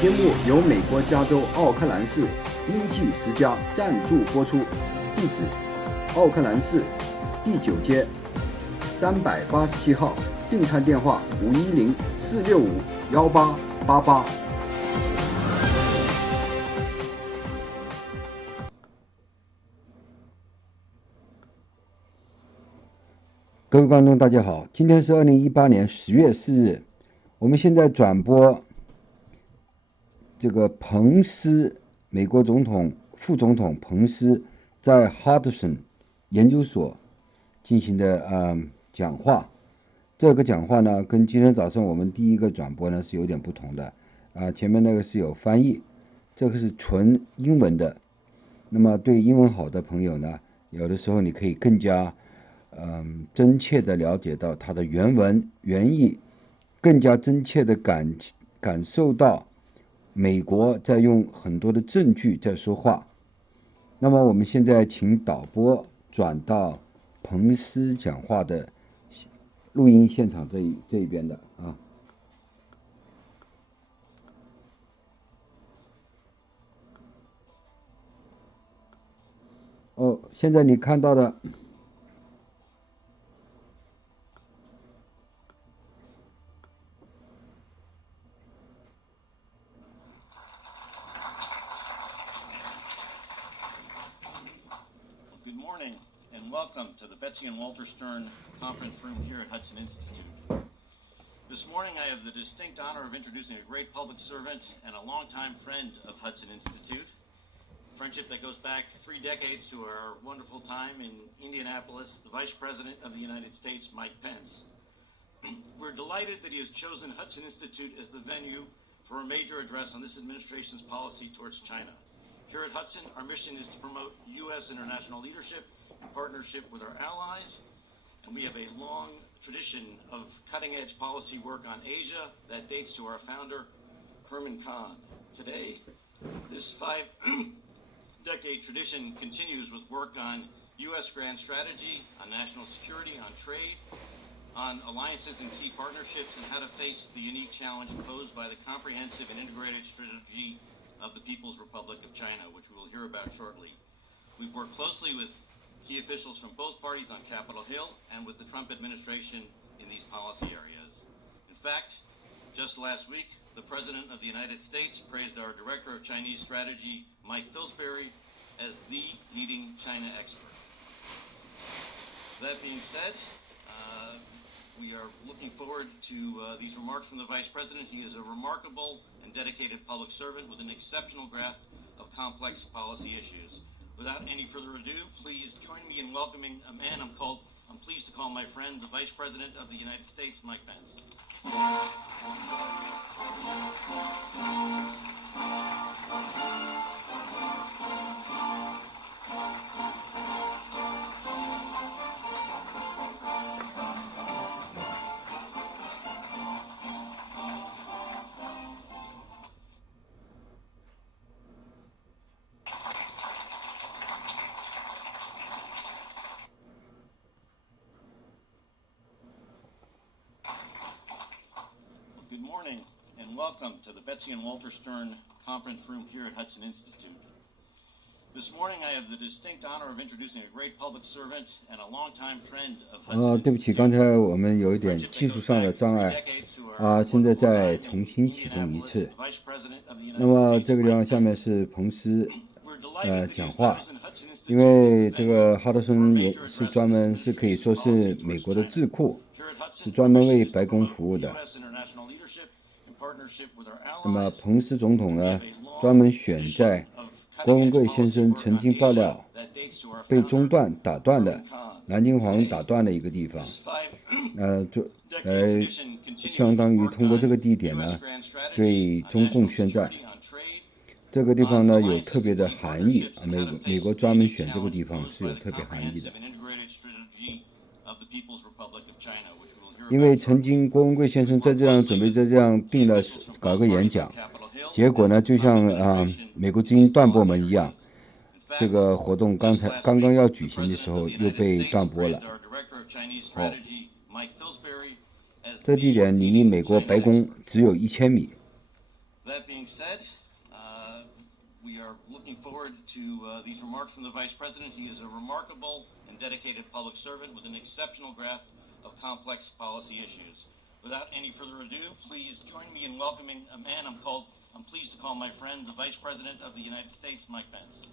节目由美国加州奥克兰市英记10家赞助播出，地址：奥克兰市第9街387号，订餐电话510-465-1888。各位观众，大家好，今天是2018年10月4日，我们现在转播这个彭斯，美国总统副总统彭斯在 Hudson 研究所进行的讲话。这个讲话呢，跟今天早上我们第一个转播呢是有点不同的前面那个是有翻译，这个是纯英文的。那么对英文好的朋友呢，有的时候你可以更加真切的了解到它的原文原意，更加真切的感受到美国在用很多的证据在说话。那么我们现在请导播转到彭斯讲话的录音现场这一边的现在你看到的Good morning and welcome to the Betsy and Walter Stern conference room here at Hudson Institute. This morning I have the distinct honor of introducing a great public servant and a longtime friend of Hudson Institute, a friendship that goes back 3 decades to our wonderful time in Indianapolis, the Vice President of the United States, Mike Pence. We're delighted that he has chosen Hudson Institute as the venue for a major address on this administration's policy towards China. Here at Hudson, our mission is to promote U.S. international leadership in partnership with our allies, and we have a long tradition of cutting-edge policy work on Asia that dates to our founder, Herman Kahn. Today, this 5-decade tradition continues with work on U.S. grand strategy, on national security, on trade, on alliances and key partnerships, and how to face the unique challenge posed by the comprehensive and integrated strategy of the People's Republic of China, which we will hear about shortly. We've worked closely with key officials from both parties on Capitol Hill and with the Trump administration in these policy areas. In fact, just last week, the President of the United States praised our Director of Chinese Strategy, Mike Pillsbury, as the leading China expert. That being said, we are looking forward to these remarks from the Vice President. He is a remarkable and dedicated public servant with an exceptional grasp of complex policy issues. Without any further ado, please join me in welcoming a man I'm pleased to call my friend, the Vice President of the United States, Mike Pence. Good morning and welcome to the Betsy and Walter Stern conference room here at Hudson Institute. This morning I have the distinct honor of introducing a great public servant and a longtime friend of Hudson Institute. 对不起，刚才我们有一点技术上的障碍现在再重新启动一次。那么这个地方下面是彭斯讲话，因为这个哈德森也是专门是可以说是美国的智库，是专门为白宫服务的。那么彭斯总统呢，专门选在郭文贵先生曾经爆料被打断的南京航打断的一个地方，相当于通过这个地点呢，对中共宣战。这个地方呢有特别的含义，美国专门选这个地方是有特别含义的。因为曾经郭文贵先生准备在这样定了搞个演讲，结果呢就像美国之音断播门一样，这个活动刚刚要举行的时候又被断播了。这地点离美国白宫只有1000米。That being said, we are looking forward to these remarks from the Vice President. He is a remarkable and dedicated public servant with an exceptional grasp of complex policy issues. Without any further ado, please join me in welcoming a man I'm pleased to call my friend, the Vice President of the United States, Mike Pence.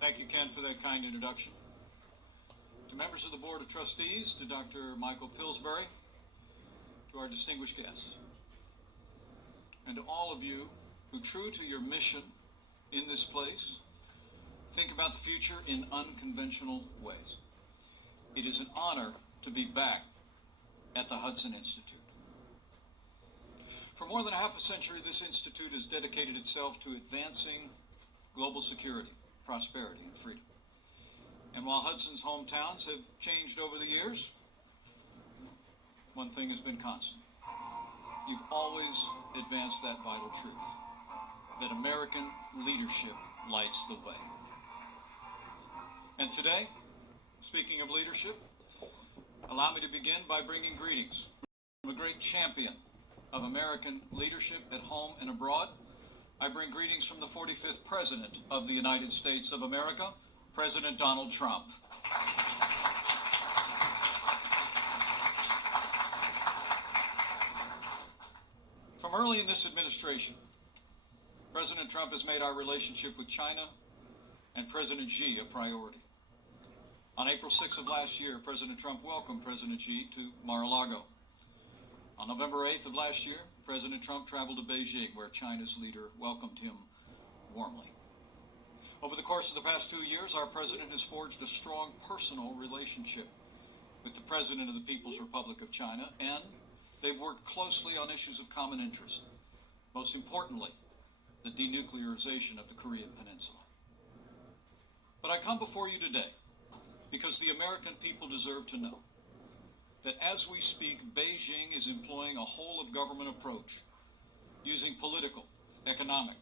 Thank you, Ken, for that kind introduction. To members of the Board of Trustees, to Dr. Michael Pillsbury, to our distinguished guests, and to all of you who, true to your mission in this place, think about the future in unconventional ways. It is an honor to be back at the Hudson Institute. For more than half a century, this institute has dedicated itself to advancing global security, prosperity, and freedom. And while Hudson's hometowns have changed over the years, one thing has been constant. You've always advanced that vital truth, that American leadership lights the way. And today, speaking of leadership, allow me to begin by bringing greetings from a great champion of American leadership at home and abroad. I bring greetings from the 45th President of the United States of America, President Donald Trump. From early in this administration, President Trump has made our relationship with China and President Xi a priority. On April 6th of last year, President Trump welcomed President Xi to Mar-a-Lago. On November 8th of last year, President Trump traveled to Beijing, where China's leader welcomed him warmly. Over the course of the past 2 years, our president has forged a strong personal relationship with the President of the People's Republic of China, and they've worked closely on issues of common interest, most importantly, the denuclearization of the Korean Peninsula. But I come before you today because the American people deserve to know that as we speak, Beijing is employing a whole-of-government approach, using political, economic,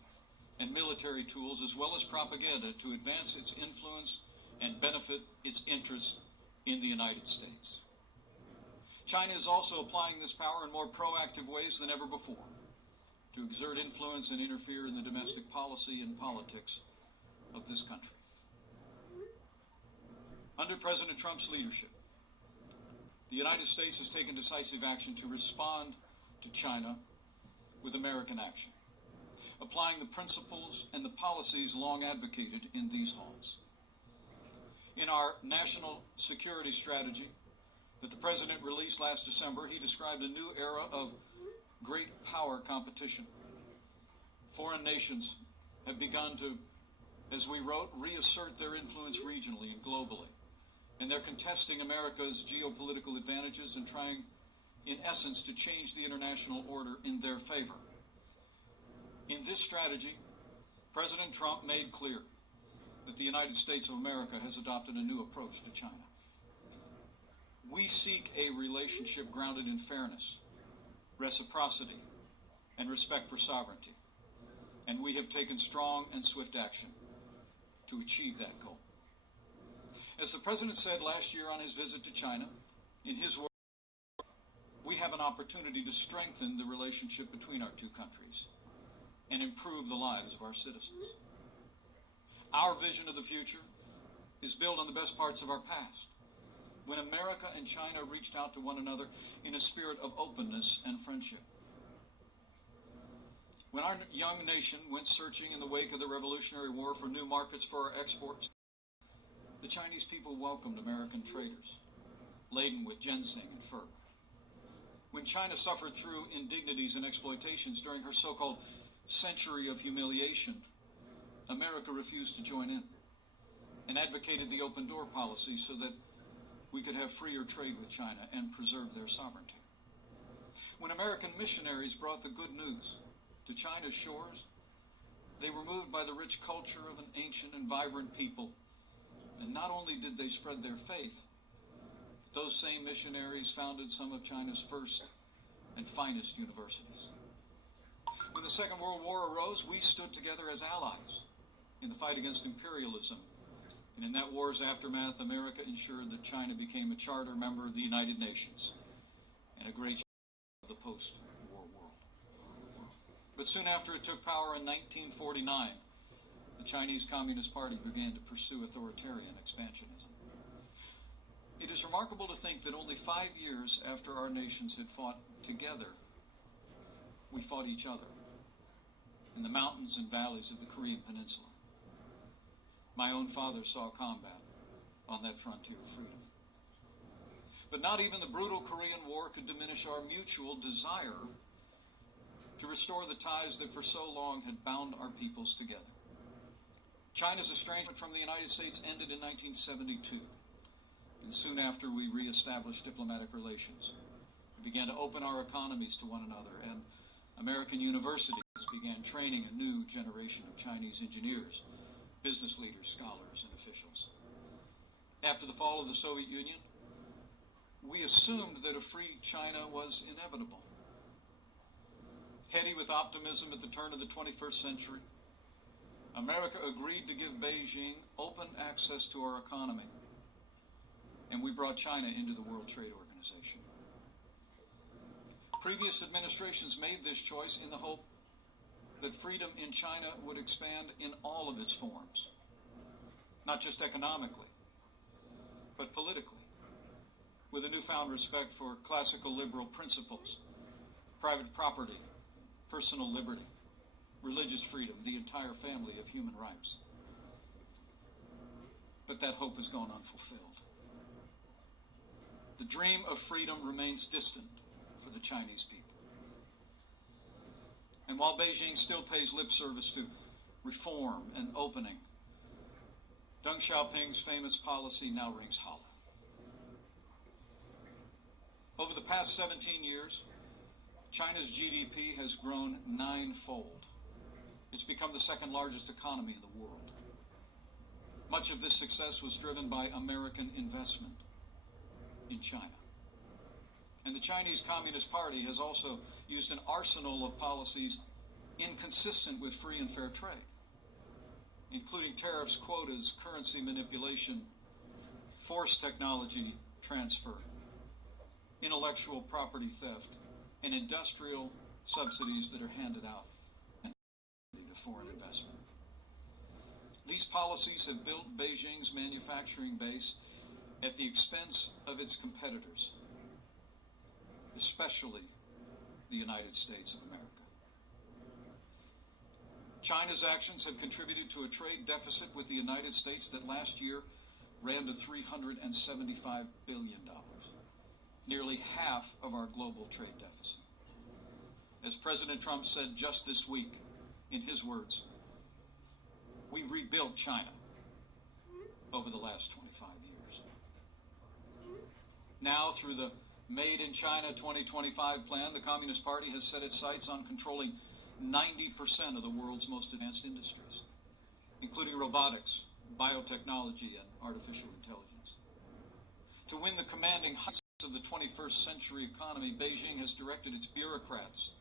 and military tools as well as propaganda to advance its influence and benefit its interests in the United States. China is also applying this power in more proactive ways than ever before to exert influence and interfere in the domestic policy and politics of this country. Under President Trump's leadership, the United States has taken decisive action to respond to China with American action, applying the principles and the policies long advocated in these halls. In our national security strategy that the President released last December, he described a new era of great power competition. Foreign nations have begun to, as we wrote, reassert their influence regionally and globally. And they're contesting America's geopolitical advantages and trying, in essence, to change the international order in their favor. In this strategy, President Trump made clear that the United States of America has adopted a new approach to China. We seek a relationship grounded in fairness, reciprocity, and respect for sovereignty. And we have taken strong and swift action to achieve that goal. As the President said last year on his visit to China, in his words, we have an opportunity to strengthen the relationship between our two countries and improve the lives of our citizens. Our vision of the future is built on the best parts of our past, when America and China reached out to one another in a spirit of openness and friendship. When our young nation went searching in the wake of the Revolutionary War for new markets for our exports, the Chinese people welcomed American traders, laden with ginseng and fur. When China suffered through indignities and exploitations during her so-called century of humiliation, America refused to join in and advocated the open door policy so that we could have freer trade with China and preserve their sovereignty. When American missionaries brought the good news to China's shores, they were moved by the rich culture of an ancient and vibrant people. And not only did they spread their faith, Those same missionaries founded some of China's first and finest universities. When the Second World War arose, we stood together as allies in the fight against imperialism. And in that war's aftermath, America ensured that China became a charter member of the United Nations and a great of the post-war world. But soon after it took power in 1949, the Chinese Communist Party began to pursue authoritarian expansionism. It is remarkable to think that only 5 years after our nations had fought together, we fought each other in the mountains and valleys of the Korean Peninsula. My own father saw combat on that frontier of freedom. But not even the brutal Korean War could diminish our mutual desire to restore the ties that for so long had bound our peoples together. China's estrangement from the United States ended in 1972, and soon after we reestablished diplomatic relations. We began to open our economies to one another, and American universities began training a new generation of Chinese engineers, business leaders, scholars, and officials. After the fall of the Soviet Union, we assumed that a free China was inevitable. Heady with optimism at the turn of the 21st century, America agreed to give Beijing open access to our economy, and we brought China into the World Trade Organization. Previous administrations made this choice in the hope that freedom in China would expand in all of its forms, not just economically, but politically, with a newfound respect for classical liberal principles, private property, personal liberty, religious freedom, the entire family of human rights. But that hope has gone unfulfilled. The dream of freedom remains distant for the Chinese people. And while Beijing still pays lip service to reform and opening, Deng Xiaoping's famous policy now rings hollow. Over the past 17 years, China's GDP has grown 9-fold. It's become the second largest economy in the world. Much of this success was driven by American investment in China. And the Chinese Communist Party has also used an arsenal of policies inconsistent with free and fair trade, including tariffs, quotas, currency manipulation, forced technology transfer, intellectual property theft, and industrial subsidies that are handed out to foreign investment. These policies have built Beijing's manufacturing base at the expense of its competitors, especially the United States of America. China's actions have contributed to a trade deficit with the United States that last year ran to $375 billion, nearly half of our global trade deficit. As President Trump said just this week, in his words, we rebuilt China over the last 25 years. Now, through the Made in China 2025 plan, the Communist Party has set its sights on controlling 90% of the world's most advanced industries, including robotics, biotechnology, and artificial intelligence. To win the commanding heights of the 21st century economy, Beijing has directed its bureaucrats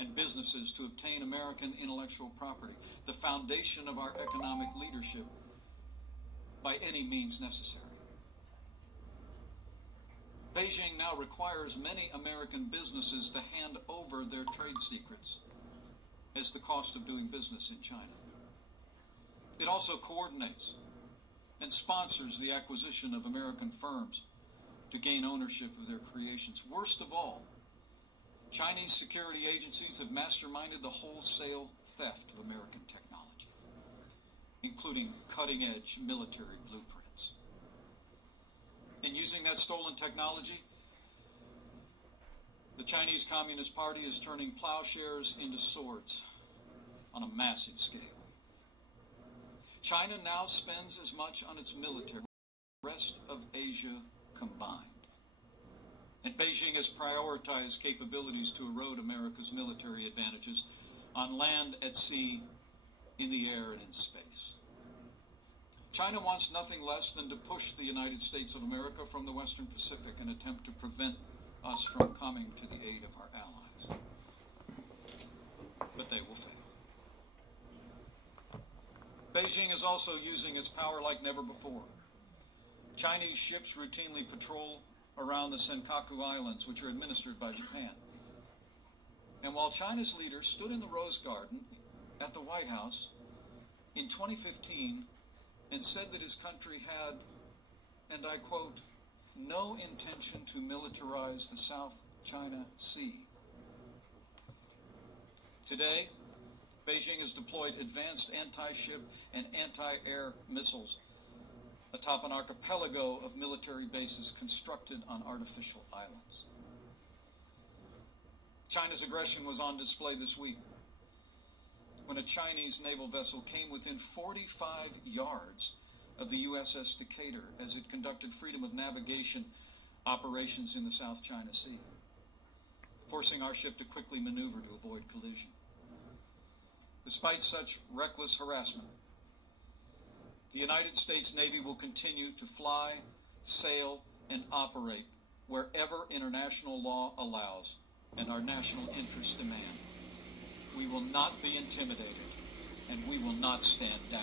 and businesses to obtain American intellectual property, the foundation of our economic leadership, by any means necessary. Beijing now requires many American businesses to hand over their trade secrets as the cost of doing business in China. It also coordinates and sponsors the acquisition of American firms to gain ownership of their creations. Worst of all, Chinese security agencies have masterminded the wholesale theft of American technology, including cutting-edge military blueprints. And using that stolen technology, the Chinese Communist Party is turning plowshares into swords on a massive scale. China now spends as much on its military as the rest of Asia combined. And Beijing has prioritized capabilities to erode America's military advantages on land, at sea, in the air, and in space. China wants nothing less than to push the United States of America from the Western Pacific and attempt to prevent us from coming to the aid of our allies. But they will fail. Beijing is also using its power like never before. Chinese ships routinely patrol around the Senkaku Islands, which are administered by Japan. And while China's leader stood in the Rose Garden at the White House in 2015 and said that his country had, and I quote, no intention to militarize the South China Sea. Today, Beijing has deployed advanced anti-ship and anti-air missiles atop an archipelago of military bases constructed on artificial islands. China's aggression was on display this week when a Chinese naval vessel came within 45 yards of the USS Decatur as it conducted freedom of navigation operations in the South China Sea, forcing our ship to quickly maneuver to avoid collision. Despite such reckless harassment, the United States Navy will continue to fly, sail, and operate wherever international law allows and our national interests demand. We will not be intimidated, and we will not stand down.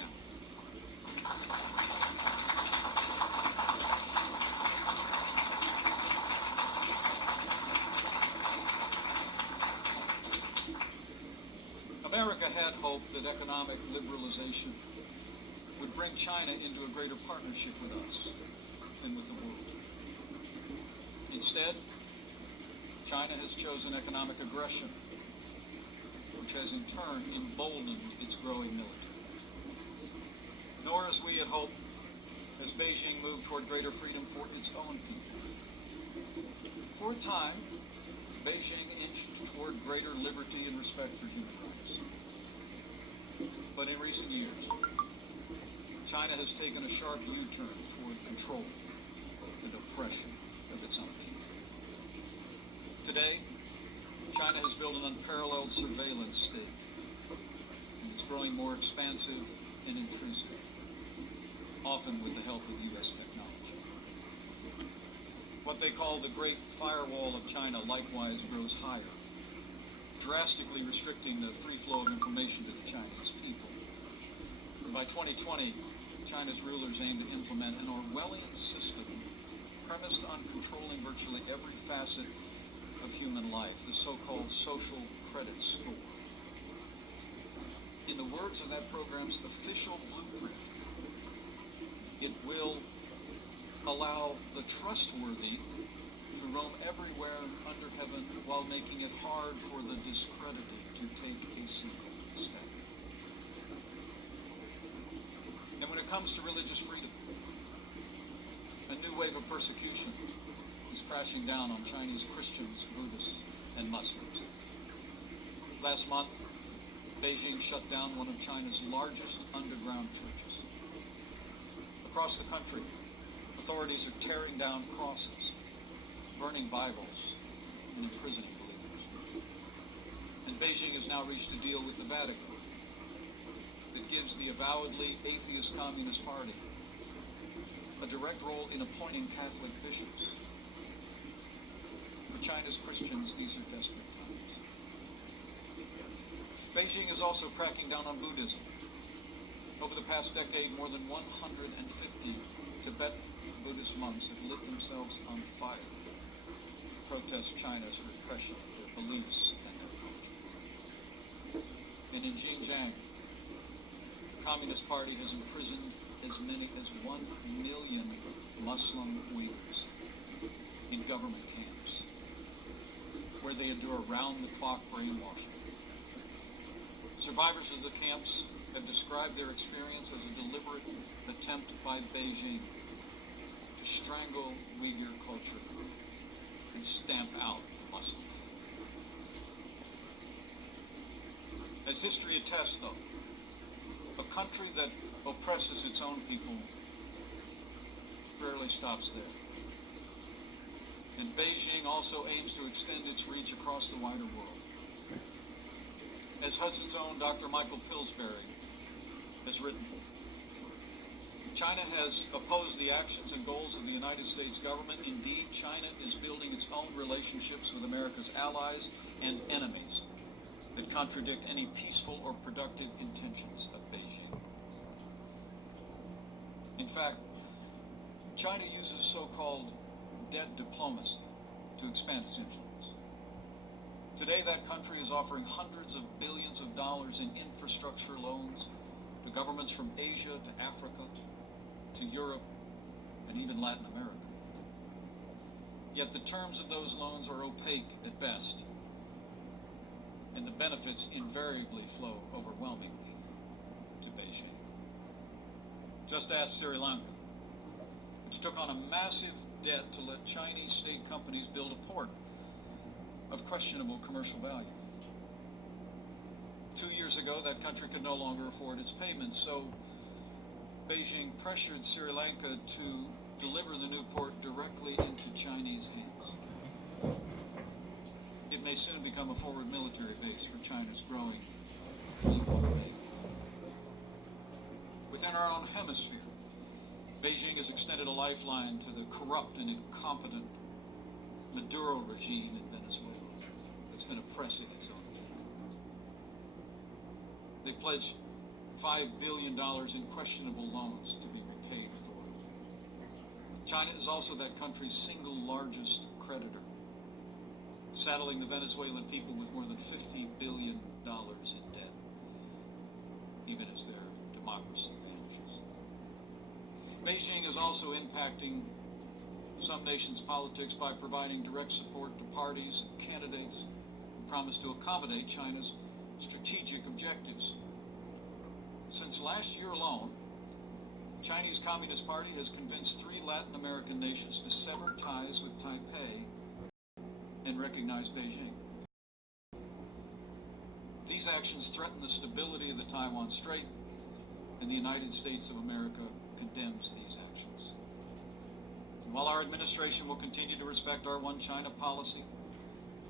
America had hoped that economic liberalization would bring China into a greater partnership with us and with the world. Instead, China has chosen economic aggression, which has in turn emboldened its growing military. Nor, as we had hoped, has Beijing moved toward greater freedom for its own people. For a time, Beijing inched toward greater liberty and respect for human rights. But in recent years, China has taken a sharp U-turn toward control and oppression of its own people. Today, China has built an unparalleled surveillance state, and it's growing more expansive and intrusive, often with the help of U.S. technology. What they call the Great Firewall of China likewise grows higher, drastically restricting the free flow of information to the Chinese people. And by 2020, China's rulers aim to implement an Orwellian system premised on controlling virtually every facet of human life, the so-called social credit score. In the words of that program's official blueprint, it will allow the trustworthy to roam everywhere under heaven while making it hard for the discredited to take a single step. And when it comes to religious freedom, a new wave of persecution is crashing down on Chinese Christians, Buddhists, and Muslims. Last month, Beijing shut down one of China's largest underground churches. Across the country, authorities are tearing down crosses, burning Bibles, and imprisoning believers. And Beijing has now reached a deal with the Vatican that gives the avowedly atheist Communist Party a direct role in appointing Catholic bishops. For China's Christians, these are desperate times. Beijing is also cracking down on Buddhism. Over the past decade, more than 150 Tibetan Buddhist monks have lit themselves on fire to protest China's repression of their beliefs and their culture. And in Xinjiang, the Communist Party has imprisoned as many as 1 million Muslim Uyghurs in government camps, where they endure round-the-clock brainwashing. Survivors of the camps have described their experience as a deliberate attempt by Beijing to strangle Uyghur culture and stamp out the Muslim faith. As history attests, though, a country that oppresses its own people rarely stops there. And Beijing also aims to extend its reach across the wider world. As Hudson's own Dr. Michael Pillsbury has written, China has opposed the actions and goals of the United States government. Indeed, China is building its own relationships with America's allies and enemies that contradict any peaceful or productive intentions of Beijing. In fact, China uses so-called debt diplomacy to expand its influence. Today, that country is offering hundreds of billions of dollars in infrastructure loans to governments from Asia to Africa to Europe and even Latin America. Yet the terms of those loans are opaque at best, and the benefits invariably flow overwhelmingly to Beijing. Just ask Sri Lanka, which took on a massive debt to let Chinese state companies build a port of questionable commercial value. 2 years ago, that country could no longer afford its payments, so Beijing pressured Sri Lanka to deliver the new port directly into Chinese hands. It may soon become a forward military base for China's growing deepwater navy. Within our own hemisphere, Beijing has extended a lifeline to the corrupt and incompetent Maduro regime in Venezuela that's been oppressing its own people. They pledged $5 billion in questionable loans to be repaid with oil. China is also that country's single largest creditor, saddling the Venezuelan people with more than $50 billion in debt, even as their democracy vanishes. Beijing is also impacting some nations' politics by providing direct support to parties and candidates who promise to accommodate China's strategic objectives. Since last year alone, Chinese Communist Party has convinced 3 Latin American nations to sever ties with Taipei and recognize Beijing. These actions threaten the stability of the Taiwan Strait, and the United States of America condemns these actions. And while our administration will continue to respect our One China policy,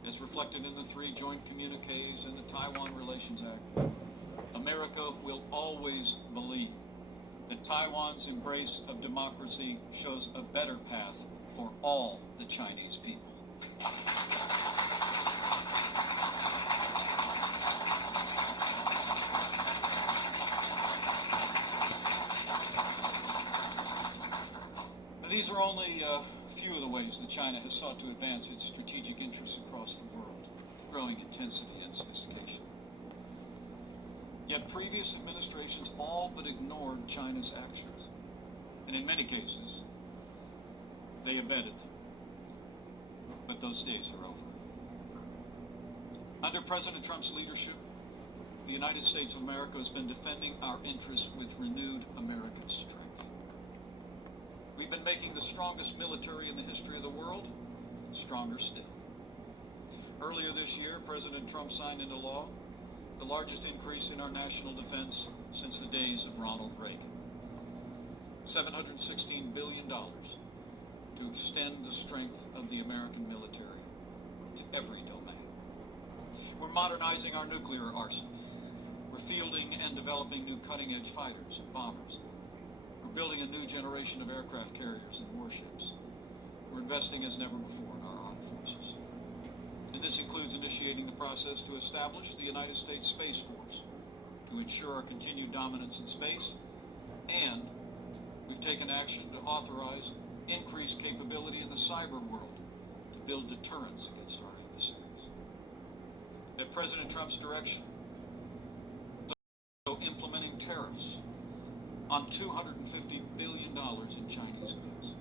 as reflected in the 3 joint communiques and the Taiwan Relations Act, America will always believe that Taiwan's embrace of democracy shows a better path for all the Chinese people. Now, these are only a few of the ways that China has sought to advance its strategic interests across the world, with growing intensity and sophistication. Yet previous administrations all but ignored China's actions, and in many cases, they abetted them. But those days are over. Under President Trump's leadership, the United States of America has been defending our interests with renewed American strength. We've been making the strongest military in the history of the world stronger still. Earlier this year, President Trump signed into law the largest increase in our national defense since the days of Ronald Reagan. $716 billion to extend the strength of the American military to every domain. We're modernizing our nuclear arsenal. We're fielding and developing new cutting-edge fighters and bombers. We're building a new generation of aircraft carriers and warships. We're investing as never before in our armed forces. And this includes initiating the process to establish the United States Space Force to ensure our continued dominance in space, and we've taken action to authorize increased capability in the cyber world to build deterrence against our adversaries. At President Trump's direction, we're also implementing tariffs on $250 billion in Chinese goods,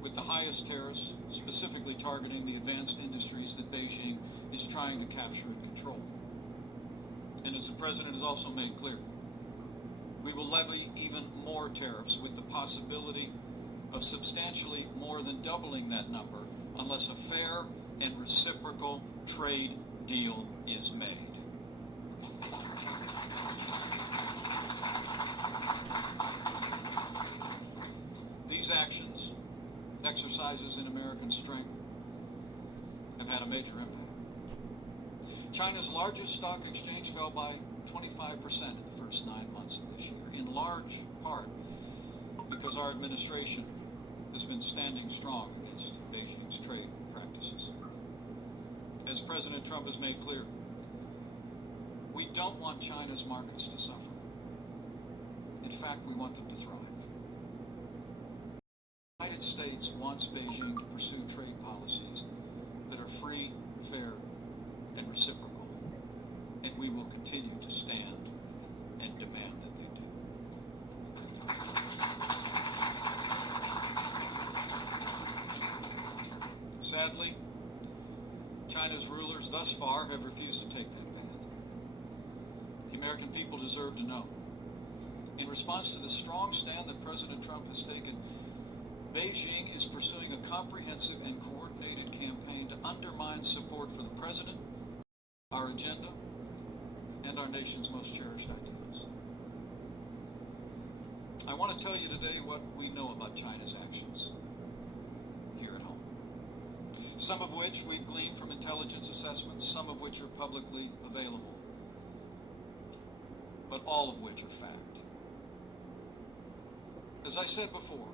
with the highest tariffs specifically targeting the advanced industries that Beijing is trying to capture and control. And as the President has also made clear, we will levy even more tariffs with the possibility of substantially more than doubling that number unless a fair and reciprocal trade deal is made. These actions, exercises in American strength, have had a major impact. China's largest stock exchange fell by 25% in the first 9 months of this year, in large part because our administration has been standing strong against Beijing's trade practices. As President Trump has made clear, we don't want China's markets to suffer. In fact, we want them to thrive. The United States wants Beijing to pursue trade policies that are free, fair, and reciprocal, and we will continue to stand and demand that they do. Sadly, China's rulers thus far have refused to take that path. The American people deserve to know. In response to the strong stand that President Trump has taken, Beijing is pursuing a comprehensive and coordinated campaign to undermine support for the president, our agenda, and our nation's most cherished ideals. I want to tell you today what we know about China's actions here at home. Some of which we've gleaned from intelligence assessments, some of which are publicly available, but all of which are fact. As I said before,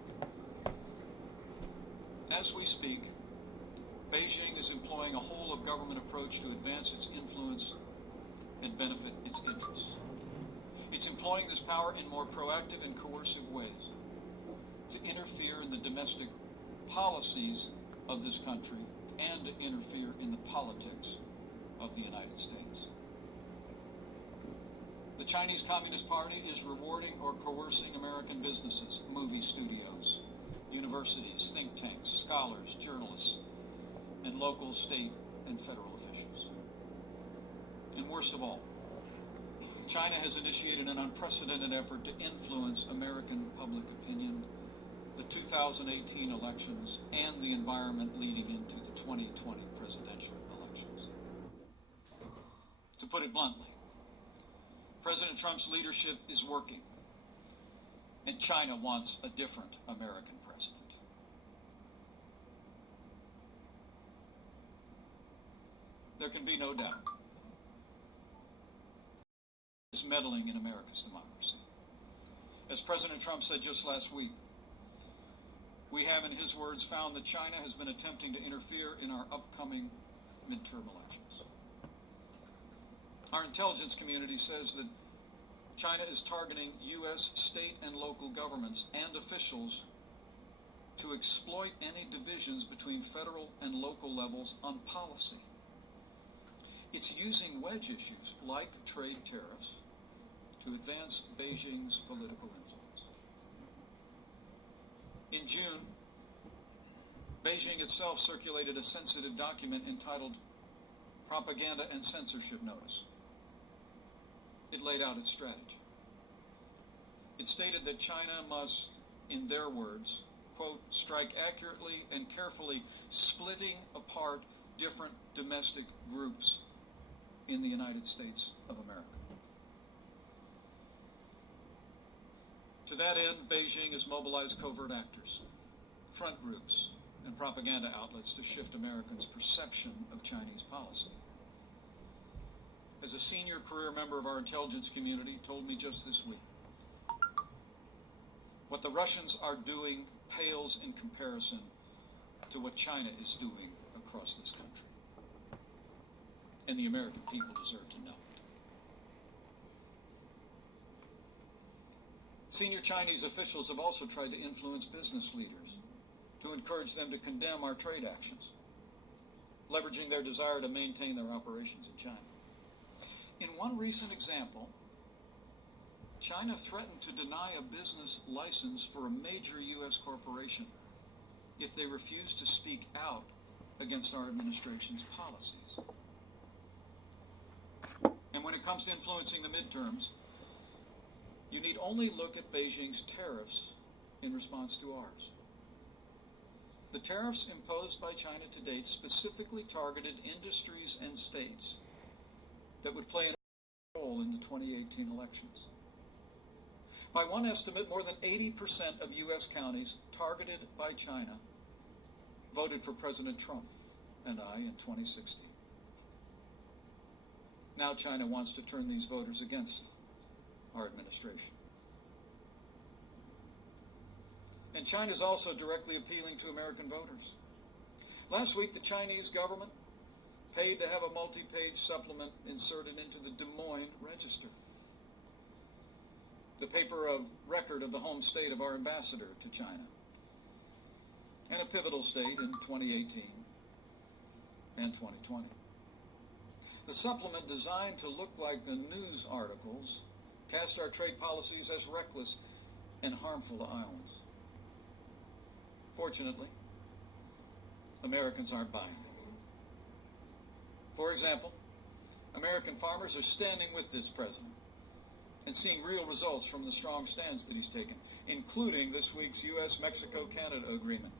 as we speak, Beijing is employing a whole-of-government approach to advance its influence and benefit its interests. It's employing this power in more proactive and coercive ways to interfere in the domestic policies of this country and to interfere in the politics of the United States. The Chinese Communist Party is rewarding or coercing American businesses, movie studios, universities, think tanks, scholars, journalists, and local, state, and federal officials. And worst of all, China has initiated an unprecedented effort to influence American public opinion, the 2018 elections, and the environment leading into the 2020 presidential elections. To put it bluntly, President Trump's leadership is working, and China wants a different American president. There can be no doubt is meddling in America's democracy. As President Trump said just last week, we have, in his words, found that China has been attempting to interfere in our upcoming midterm elections. Our intelligence community says that China is targeting U.S. state and local governments and officials to exploit any divisions between federal and local levels on policy. It's using wedge issues like trade tariffs to advance Beijing's political influence. In June, Beijing itself circulated a sensitive document entitled Propaganda and Censorship Notice. It laid out its strategy. It stated that China must, in their words, quote, strike accurately and carefully, splitting apart different domestic groups in the United States of America. To that end, Beijing has mobilized covert actors, front groups, and propaganda outlets to shift Americans' perception of Chinese policy. As a senior career member of our intelligence community told me just this week, what the Russians are doing pales in comparison to what China is doing across this country. And the American people deserve to know it. Senior Chinese officials have also tried to influence business leaders to encourage them to condemn our trade actions, leveraging their desire to maintain their operations in China. In one recent example, China threatened to deny a business license for a major U.S. corporation if they refused to speak out against our administration's policies. And when it comes to influencing the midterms, you need only look at Beijing's tariffs in response to ours. The tariffs imposed by China to date specifically targeted industries and states that would play a role in the 2018 elections. By one estimate, more than 80% of U.S. counties targeted by China voted for President Trump and I in 2016. Now China wants to turn these voters against our administration. And China is also directly appealing to American voters. Last week, the Chinese government paid to have a multi-page supplement inserted into the Des Moines Register, the paper of record of the home state of our ambassador to China, and a pivotal state in 2018 and 2020. The supplement, designed to look like the news articles, cast our trade policies as reckless and harmful to Iowans. Fortunately, Americans aren't buying them. For example, American farmers are standing with this president and seeing real results from the strong stance that he's taken, including this week's U.S.-Mexico-Canada agreement,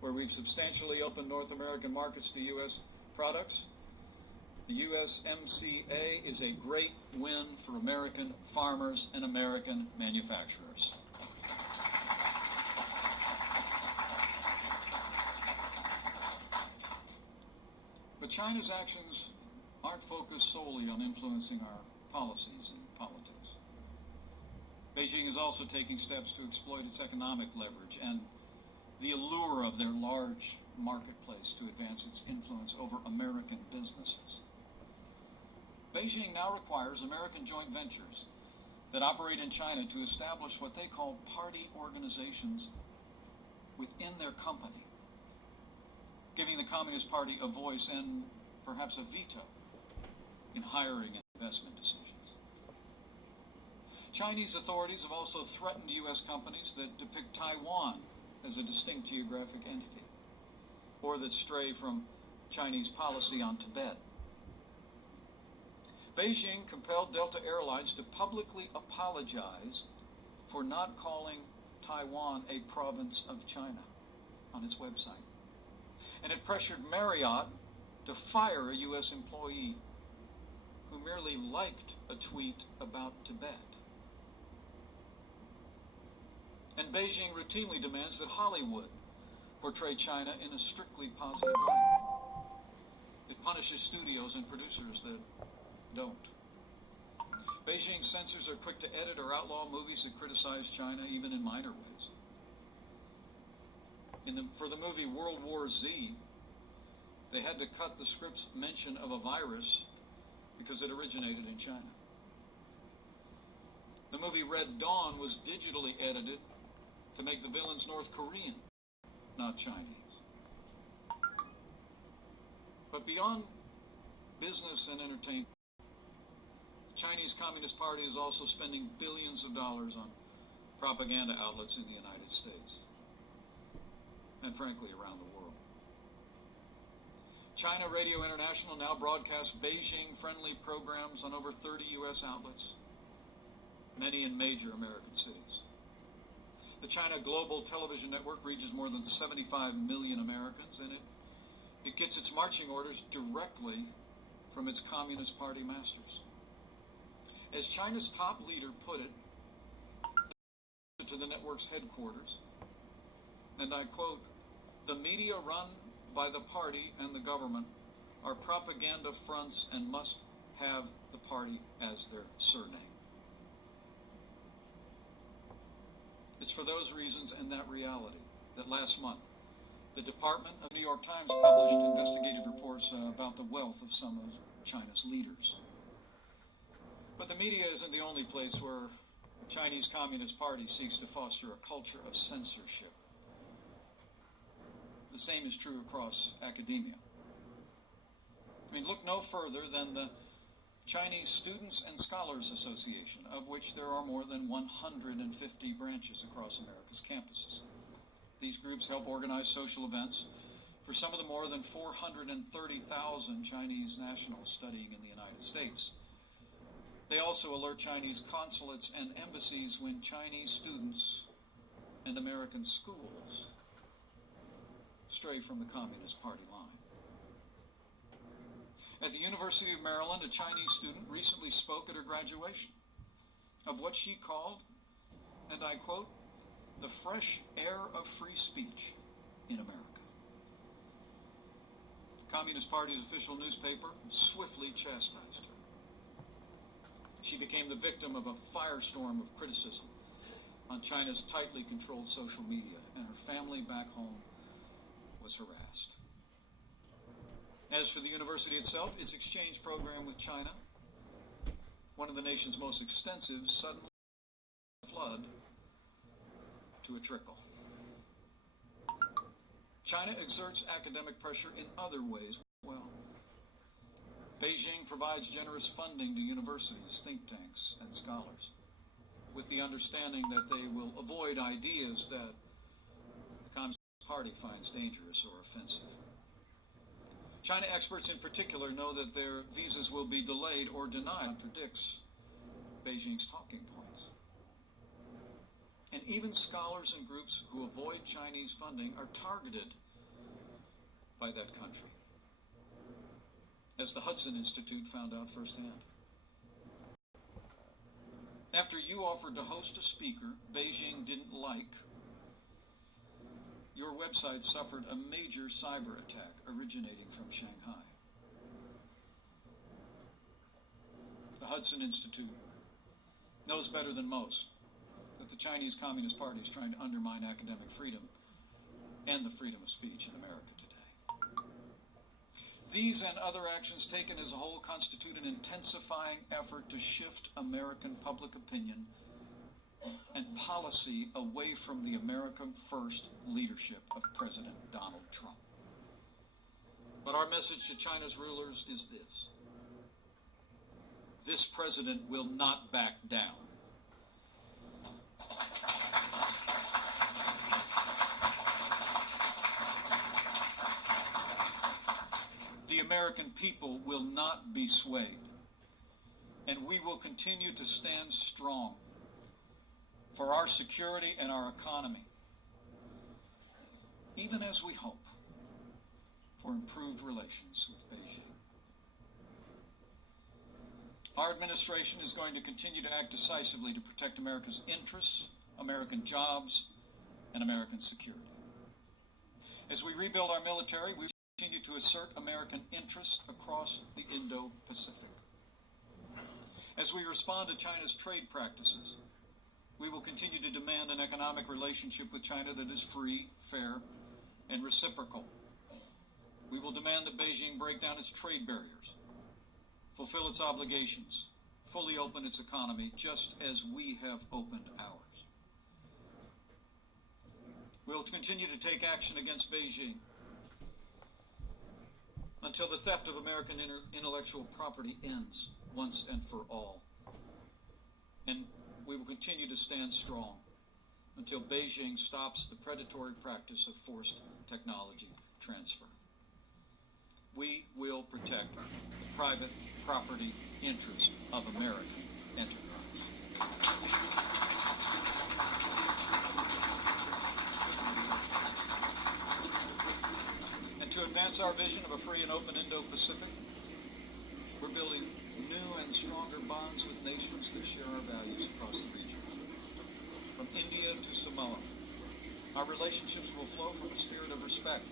where we've substantially opened North American markets to U.S. products. The USMCA is a great win for American farmers and American manufacturers. But China's actions aren't focused solely on influencing our policies and politics. Beijing is also taking steps to exploit its economic leverage and the allure of their large marketplace to advance its influence over American businesses. Beijing now requires American joint ventures that operate in China to establish what they call party organizations within their company, giving the Communist Party a voice and perhaps a veto in hiring and investment decisions. Chinese authorities have also threatened U.S. companies that depict Taiwan as a distinct geographic entity, or that stray from Chinese policy on Tibet. Beijing compelled Delta Airlines to publicly apologize for not calling Taiwan a province of China on its website. And it pressured Marriott to fire a U.S. employee who merely liked a tweet about Tibet. And Beijing routinely demands that Hollywood portray China in a strictly positive light. It punishes studios and producers that don't. Beijing censors are quick to edit or outlaw movies that criticize China, even in minor ways. For the movie World War Z, they had to cut the script's mention of a virus because it originated in China. The movie Red Dawn was digitally edited to make the villains North Korean, not Chinese. But beyond business and entertainment, the Chinese Communist Party is also spending billions of dollars on propaganda outlets in the United States, and frankly around the world. China Radio International now broadcasts Beijing-friendly programs on over 30 U.S. outlets, many in major American cities. The China Global Television Network reaches more than 75 million Americans, and it gets its marching orders directly from its Communist Party masters. As China's top leader put it to the network's headquarters, and I quote, "The media run by the party and the government are propaganda fronts and must have the party as their surname." It's for those reasons and that reality that last month the Department of New York Times published investigative reports about the wealth of some of China's leaders. But the media isn't the only place where the Chinese Communist Party seeks to foster a culture of censorship. The same is true across academia. I mean, look no further than the Chinese Students and Scholars Association, of which there are more than 150 branches across America's campuses. These groups help organize social events for some of the more than 430,000 Chinese nationals studying in the United States. They also alert Chinese consulates and embassies when Chinese students and American schools stray from the Communist Party line. At the University of Maryland, a Chinese student recently spoke at her graduation of what she called, and I quote, "the fresh air of free speech in America." The Communist Party's official newspaper swiftly chastised her. She became the victim of a firestorm of criticism on China's tightly controlled social media, and her family back home was harassed. As for the university itself, its exchange program with China, one of the nation's most extensive, suddenly flood to a trickle. China exerts academic pressure in other ways as well. Beijing provides generous funding to universities, think tanks, and scholars, with the understanding that they will avoid ideas that the Communist Party finds dangerous or offensive. China experts in particular know that their visas will be delayed or denied, contradicts Beijing's talking points. And even scholars and groups who avoid Chinese funding are targeted by that country, as the Hudson Institute found out firsthand. After you offered to host a speaker Beijing didn't like, your website suffered a major cyber attack originating from Shanghai. The Hudson Institute knows better than most that the Chinese Communist Party is trying to undermine academic freedom and the freedom of speech in America today. These and other actions taken as a whole constitute an intensifying effort to shift American public opinion and policy away from the American First leadership of President Donald Trump. But our message to China's rulers is this: this president will not back down. The American people will not be swayed, and we will continue to stand strong for our security and our economy, even as we hope for improved relations with Beijing. Our administration is going to continue to act decisively to protect America's interests, American jobs, and American security. As we rebuild our military, we continue to assert American interests across the Indo-Pacific. As we respond to China's trade practices, we will continue to demand an economic relationship with China that is free, fair, and reciprocal. We will demand that Beijing break down its trade barriers, fulfill its obligations, fully open its economy, just as we have opened ours. We'll continue to take action against Beijing until the theft of American intellectual property ends once and for all. And we will continue to stand strong until Beijing stops the predatory practice of forced technology transfer. We will protect the private property interests of American enterprise. And to advance our vision of a free and open Indo-Pacific, we're building new and stronger bonds with nations that share our values across the region. From India to Samoa, our relationships will flow from a spirit of respect,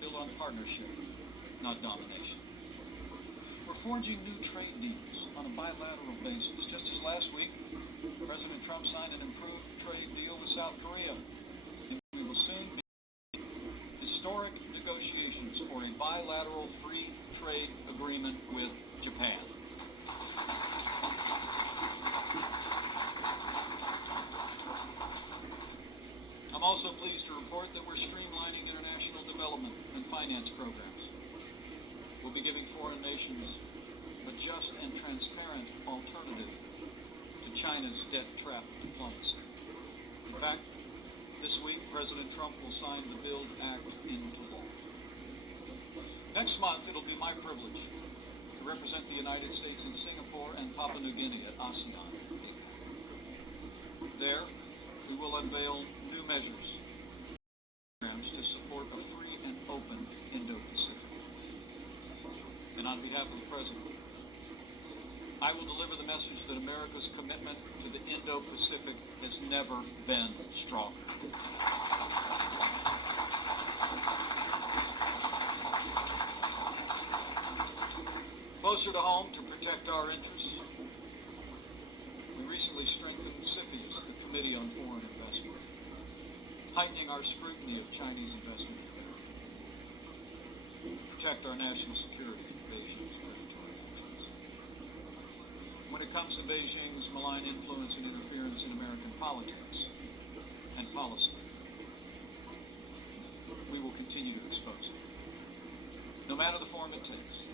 built on partnership, not domination. We're forging new trade deals on a bilateral basis, just as last week President Trump signed an improved trade deal with South Korea. And we will soon begin historic negotiations for a bilateral free trade agreement with Japan. I'm also pleased to report that we're streamlining international development and finance programs. We'll be giving foreign nations a just and transparent alternative to China's debt trap diplomacy. In fact, this week, President Trump will sign the BUILD Act into law. Next month, it'll be my privilege to represent the United States in Singapore and Papua New Guinea at ASEAN. There, we will unveil new measures to support a free and open Indo-Pacific. And on behalf of the President, I will deliver the message that America's commitment to the Indo-Pacific has never been stronger. Closer to home, to protect our interests, we recently strengthened CFIUS, the Committee on Foreign Investment, heightening our scrutiny of Chinese investment in America, protect our national security from Beijing's predatory actions. When it comes to Beijing's malign influence and interference in American politics and policy, we will continue to expose it, no matter the form it takes.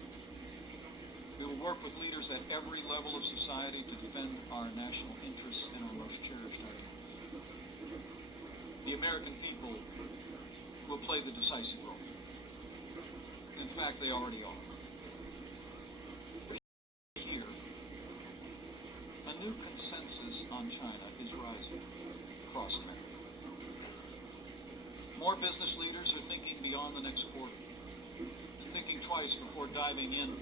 We will work with leaders at every level of society to defend our national interests and our most cherished ideals. The American people will play the decisive role. In fact, they already are. Here, a new consensus on China is rising across America. More business leaders are thinking beyond the next quarter, thinking twice before diving in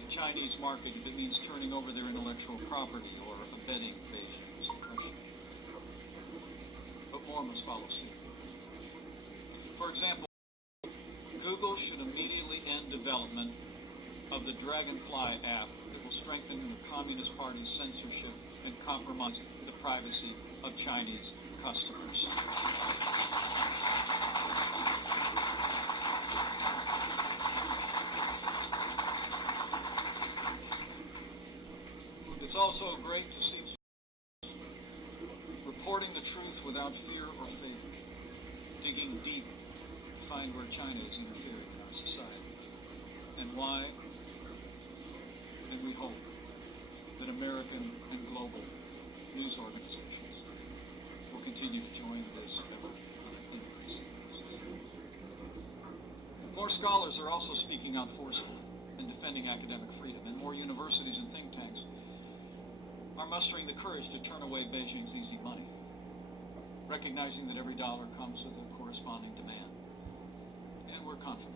the Chinese market if it means turning over their intellectual property or abetting Beijing's oppression. But more must follow suit. For example, Google should immediately end development of the Dragonfly app that will strengthen the Communist Party's censorship and compromise the privacy of Chinese customers. It's also great to see reporting the truth without fear or favor, digging deep to find where China is interfering in our society, and why. And we hope that American and global news organizations will continue to join this effort on an increasing basis. More scholars are also speaking out forcefully and defending academic freedom, and more universities and think tanks are mustering the courage to turn away Beijing's easy money, recognizing that every dollar comes with a corresponding demand. And we're confident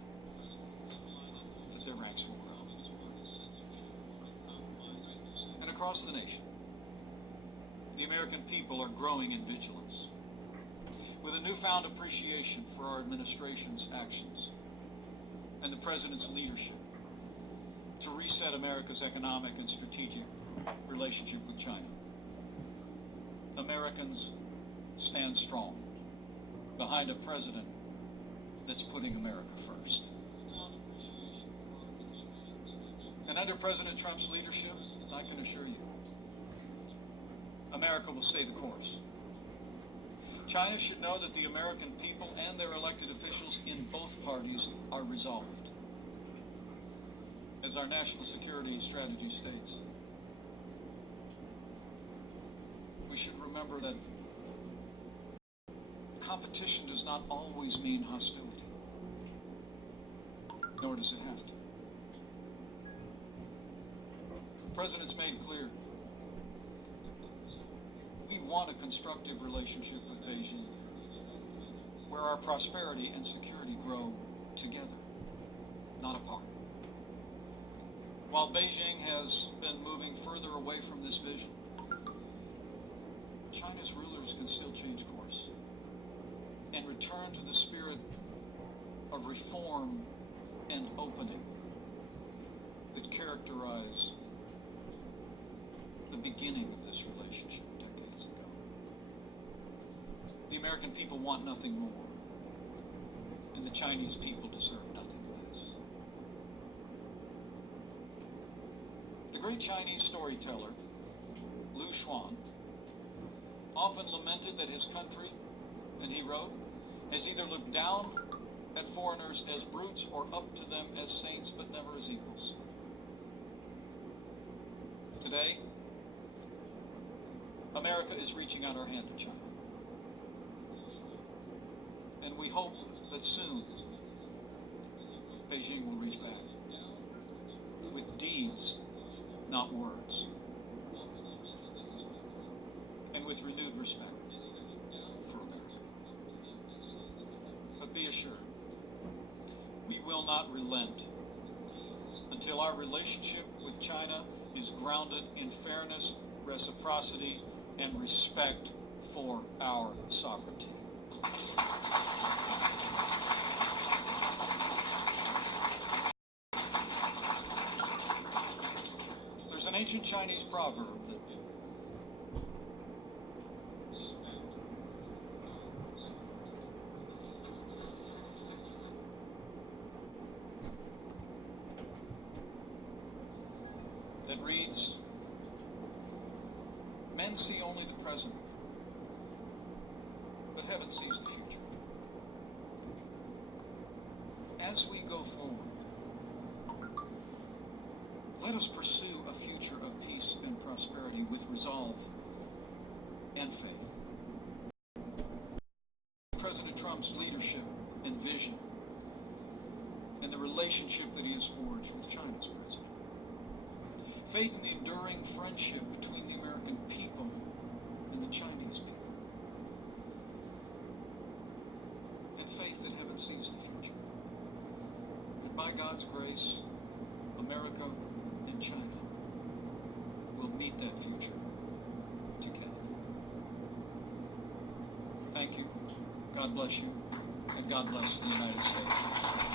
that their ranks will grow. And across the nation, the American people are growing in vigilance, with a newfound appreciation for our administration's actions and the President's leadership to reset America's economic and strategic relationship with China. Americans stand strong behind a president that's putting America first. And under President Trump's leadership, I can assure you, America will stay the course. China should know that the American people and their elected officials in both parties are resolved. As our national security strategy states, we should remember that competition does not always mean hostility, nor does it have to. The President's made clear we want a constructive relationship with Beijing, where our prosperity and security grow together, not apart. While Beijing has been moving further away from this vision, China's rulers can still change course and return to the spirit of reform and opening that characterized the beginning of this relationship decades ago. The American people want nothing more, and the Chinese people deserve nothing less. The great Chinese storyteller, Lu Xuan, often lamented that his country, and he wrote, has either looked down at foreigners as brutes or up to them as saints, but never as equals. Today, America is reaching out our hand to China. And we hope that soon Beijing will reach back with deeds, not words, and with renewed respect for America. But be assured, we will not relent until our relationship with China is grounded in fairness, reciprocity, and respect for our sovereignty. There's an ancient Chinese proverb that that reads, "Men see only the present, but heaven sees the future." As we go forward, let us pursue a future of peace and prosperity with resolve and faith. President Trump's leadership and vision, and the relationship that he has forged with China's president. Faith in the enduring friendship between the American people and the Chinese people. And faith that heaven sees the future. And by God's grace, America and China will meet that future together. Thank you. God bless you. And God bless the United States.